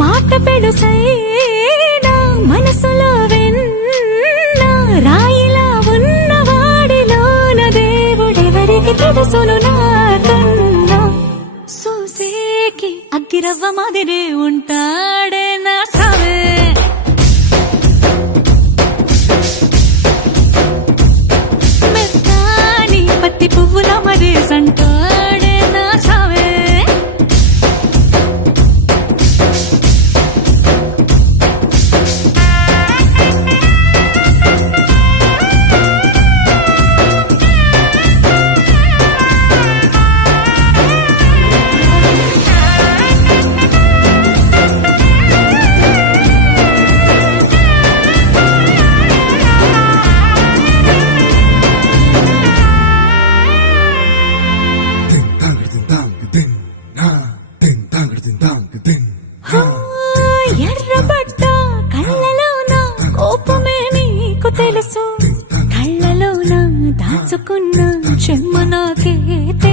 మాట పెడుసైనా మనసులో వెన్న రాయిలా ఉన్నవాడిలోన దేవుడెవరికి తెలుసును నాకన్నా సూసేకి అగ్గిరవ్వ మాదిరే ఉంటాడే నా సావే మెత్తాని పత్తి పువ్వుల మరే సంటాడే నా సావే ఎర్రబడ్డ కళ్ళలోన కోపమే నీకు తెలుసు కళ్ళలోన దాచుకున్న చెమ్మ నాకే తెలుసు